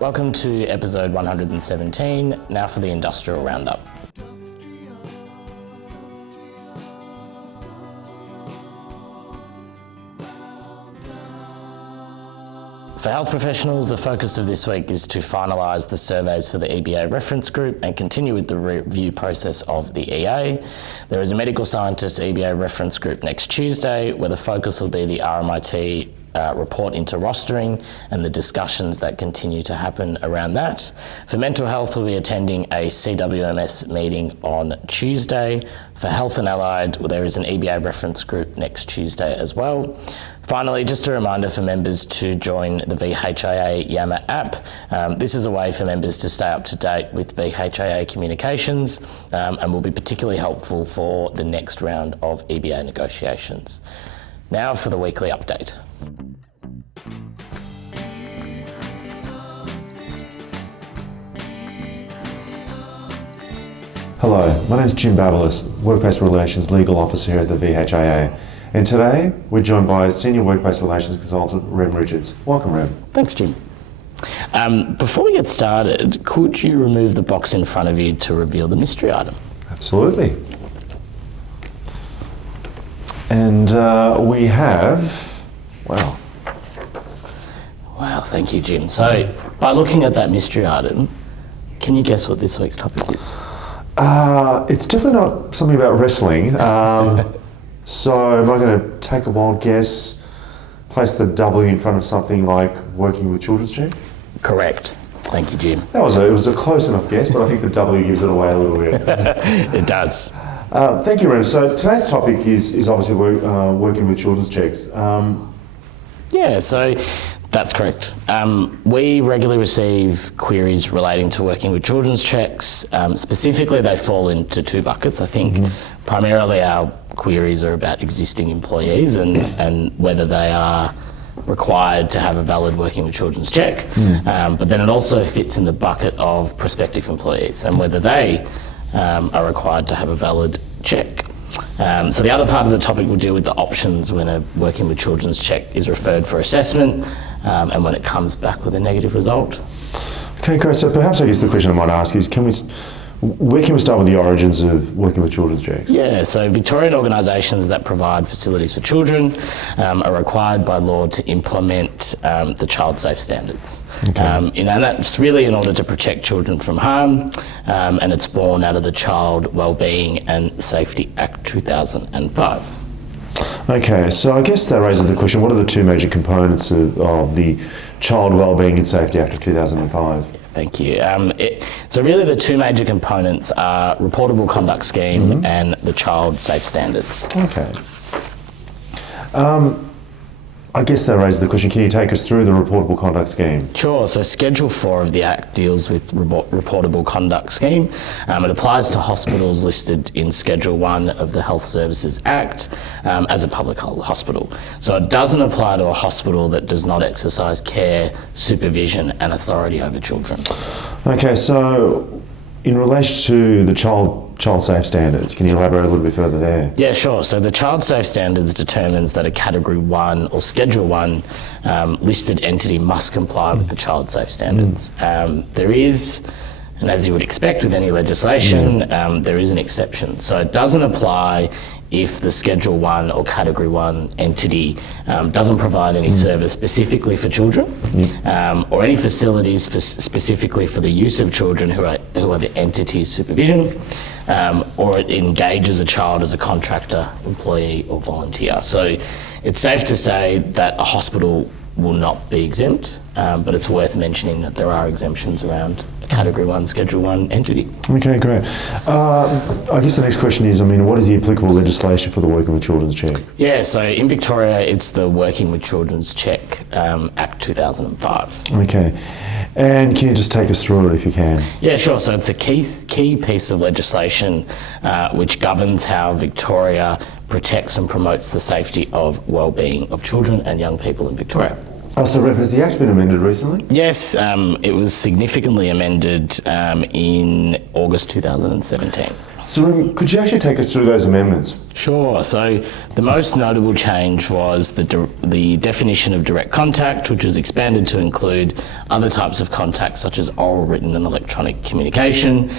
Welcome to episode 117, now for the Industrial Roundup. For health professionals, the focus of this week is to finalise the surveys for the EBA reference group and continue with the review process of the EA. There is a medical scientist EBA reference group next Tuesday, where the focus will be the RMIT report into rostering and the discussions that continue to happen around that. For mental health, we'll be attending a CWMS meeting on Tuesday. For health and allied, there is an EBA reference group next Tuesday as well. Finally, just a reminder for members to join the VHIA Yammer app. This is a way for members to stay up to date with VHIA communications and will be particularly helpful for the next round of EBA negotiations. Now for the weekly update. Hello, my name is Jim Babalis, Workplace Relations Legal Officer here at the VHIA. And today we're joined by Senior Workplace Relations Consultant Rem Richards. Welcome, Rem. Thanks, Jim. Before we get started, could you remove the box in front of you to reveal the mystery item? Absolutely. And we have, wow. Wow, thank you, Jim. So, by looking at that mystery item, can you guess what this week's topic is? It's definitely not something about wrestling. So am I going to take a wild guess, place the W in front of something like working with children's check? Correct. Thank you, Jim. It was a close enough guess, but I think the W gives it away a little bit. It does. Thank you, Rem. So today's topic is obviously working with children's checks. Yeah, so that's correct. We regularly receive queries relating to working with children's checks. Specifically, they fall into two buckets. I think primarily our queries are about existing employees and whether they are required to have a valid working with children's check. But then it also fits in the bucket of prospective employees and whether they are required to have a valid check. So the other part of the topic will deal with the options when a working with children's check is referred for assessment and when it comes back with a negative result. Okay, great. So perhaps I guess the question I might ask is, where can we start with the origins of working with children's checks? Yeah, so Victorian organisations that provide facilities for children are required by law to implement the child safe standards. Okay. And that's really in order to protect children from harm, and it's born out of the Child Wellbeing and Safety Act 2005. Okay, so I guess that raises the question, what are the two major components of the Child Wellbeing and Safety Act of 2005? Thank you. So really the two major components are reportable conduct scheme and the child safe standards. Okay. I guess that raises the question, can you take us through the reportable conduct scheme? Sure, so Schedule 4 of the Act deals with reportable conduct scheme. It applies to hospitals listed in Schedule 1 of the Health Services Act as a public hospital. So it doesn't apply to a hospital that does not exercise care, supervision and authority over children. Okay, so in relation to the child safe standards, can you elaborate a little bit further there? Yeah, sure. So the child safe standards determines that a Category 1 or Schedule 1 listed entity must comply with the child safe standards. There is, and as you would expect with any legislation, there is an exception. So it doesn't apply if the Schedule 1 or Category 1 entity doesn't provide any service specifically for children or any facilities specifically for the use of children who are the entity's supervision, or it engages a child as a contractor, employee or volunteer. So it's safe to say that a hospital will not be exempt, but it's worth mentioning that there are exemptions around a Category 1, Schedule 1 entity. Okay, great. I guess the next question is, what is the applicable legislation for the Working with Children's Check? Yeah, so in Victoria, it's the Working with Children's Check Act 2005. Okay. And can you just take us through it if you can? Yeah, sure. So it's a key piece of legislation which governs how Victoria protects and promotes the safety of wellbeing of children and young people in Victoria. So Rep, has the Act been amended recently? Yes, it was significantly amended in August 2017. So could you actually take us through those amendments? Sure. So the most notable change was the definition of direct contact, which was expanded to include other types of contact such as oral, written and electronic communication.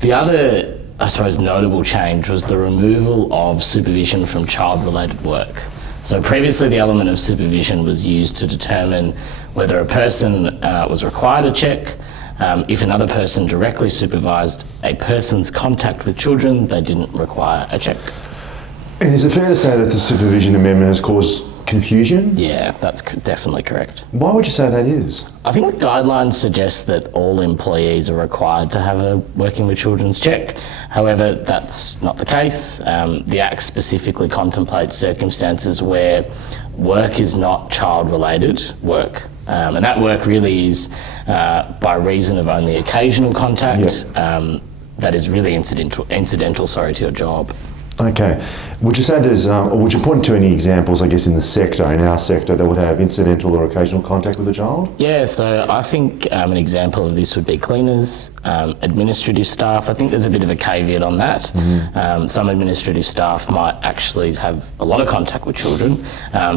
The other, I suppose, notable change was the removal of supervision from child-related work. So previously the element of supervision was used to determine whether a person was required to check. If another person directly supervised a person's contact with children, they didn't require a check. And is it fair to say that the supervision amendment has caused confusion? Yeah, that's definitely correct. Why would you say that is? I think the guidelines suggest that all employees are required to have a working with children's check. However, that's not the case. The Act specifically contemplates circumstances where work is not child-related work. And that work really is by reason of only occasional contact. That is really incidental to your job. Okay. Would you say there's, or would you point to any examples, I guess, in our sector, that would have incidental or occasional contact with a child? Yeah, so I think an example of this would be cleaners, administrative staff. I think there's a bit of a caveat on that. Some administrative staff might actually have a lot of contact with children,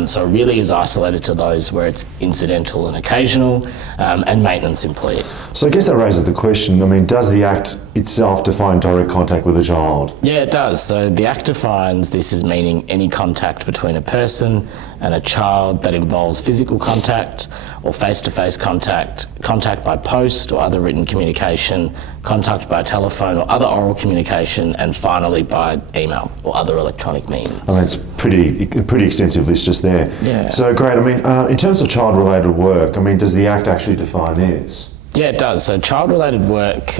so it really is isolated to those where it's incidental and occasional, and maintenance employees. So I guess that raises the question, I mean, does the Act itself define direct contact with a child? Yeah, it does. So the Act defines this as meaning any contact between a person and a child that involves physical contact or face-to-face contact, contact by post or other written communication, contact by telephone or other oral communication, and finally by email or other electronic means. I mean, it's a pretty extensive list just there. Yeah. So great. I mean, in terms of child-related work, I mean, does the Act actually define this? Yeah, it does. So child-related work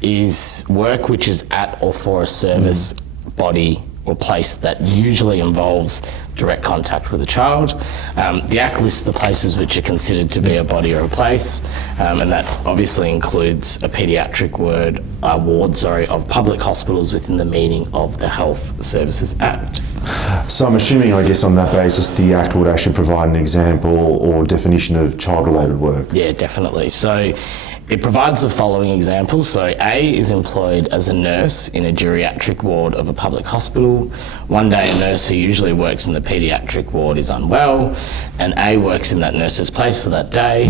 is work which is at or for a service, body or place that usually involves direct contact with a child. The Act lists the places which are considered to be a body or a place, and that obviously includes a paediatric ward of public hospitals within the meaning of the Health Services Act. So I'm assuming, I guess, on that basis, the Act would actually provide an example or definition of child-related work. Yeah, definitely. So it provides the following examples. So A is employed as a nurse in a geriatric ward of a public hospital. One day a nurse who usually works in the paediatric ward is unwell, and A works in that nurse's place for that day.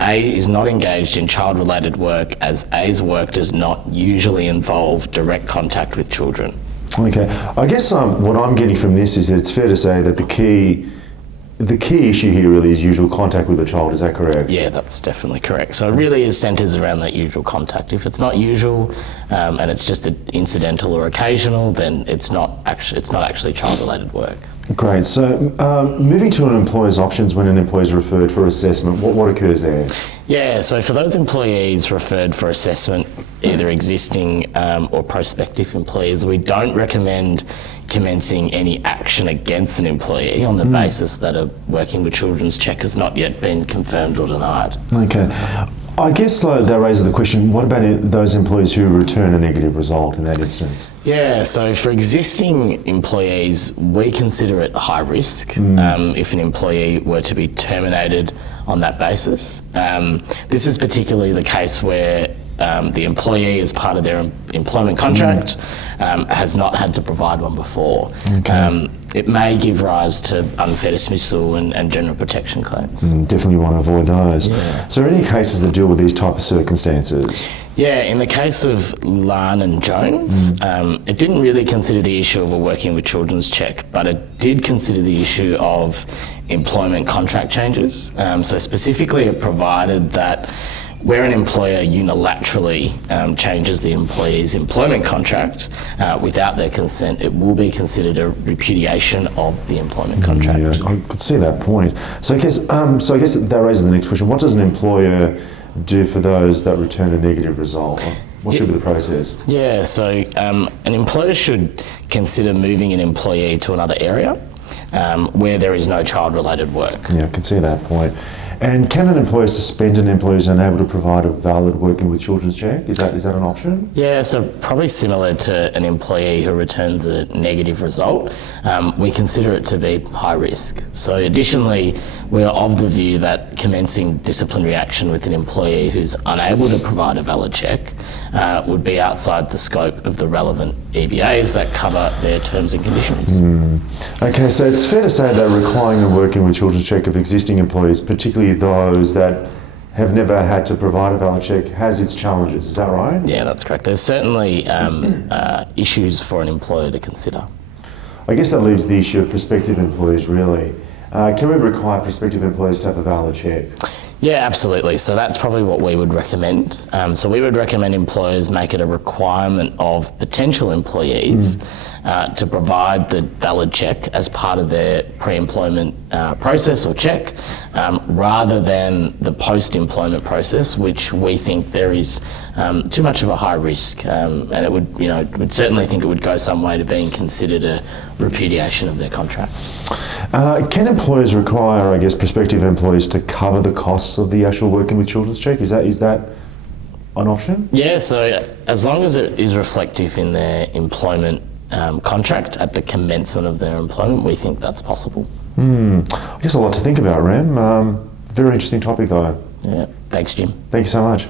A is not engaged in child-related work, as A's work does not usually involve direct contact with children. Okay. I guess what I'm getting from this is that it's fair to say that the key issue here really is usual contact with a child. Is that correct? Yeah, that's definitely correct. So it really is centres around that usual contact. If it's not usual and it's just incidental or occasional, then it's not actually child-related work. Great. So moving to an employer's options when an employee is referred for assessment, what occurs there? Yeah, so for those employees referred for assessment, either existing or prospective employees, we don't recommend commencing any action against an employee on the basis that a working with children's check has not yet been confirmed or denied. Okay. I guess that raises the question, what about those employees who return a negative result in that instance? Yeah, so for existing employees, we consider it high risk if an employee were to be terminated on that basis. This is particularly the case where the employee, as part of their employment contract, has not had to provide one before. Okay. It may give rise to unfair dismissal and general protection claims. Definitely want to avoid those. Yeah. So are there any cases that deal with these type of circumstances? Yeah, in the case of Lan and Jones, it didn't really consider the issue of a working with children's check, but it did consider the issue of employment contract changes. So specifically it provided that where an employer unilaterally changes the employee's employment contract without their consent, it will be considered a repudiation of the employment contract. Yeah, I could see that point. So I guess that raises the next question. What does an employer do for those that return a negative result? What should be the process? Yeah, so an employer should consider moving an employee to another area where there is no child-related work. Yeah, I can see that point. And can an employer suspend an employee who's unable to provide a valid working with children's check? Is that an option? Yeah, so probably similar to an employee who returns a negative result, we consider it to be high risk. So additionally, we are of the view that commencing disciplinary action with an employee who's unable to provide a valid check would be outside the scope of the relevant EBAs that cover their terms and conditions. Okay, so it's fair to say that requiring a working with children's check of existing employees, particularly those that have never had to provide a valid check, has its challenges. Is that right? Yeah, that's correct. There's certainly issues for an employer to consider. I guess that leaves the issue of prospective employees, really. Can we require prospective employees to have a valid check? Yeah, absolutely. So that's probably what we would recommend. So we would recommend employers make it a requirement of potential employees to provide the valid check as part of their pre-employment process or check, rather than the post-employment process, which we think there is too much of a high risk, and it would, would certainly think it would go some way to being considered a repudiation of their contract. Can employers require, I guess, prospective employees to cover the costs of the actual working with children's check? Is that an option? Yeah, so as long as it is reflective in their employment contract at the commencement of their employment, we think that's possible. I guess a lot to think about, Ram. Very interesting topic, though. Yeah, thanks, Jim. Thank you so much.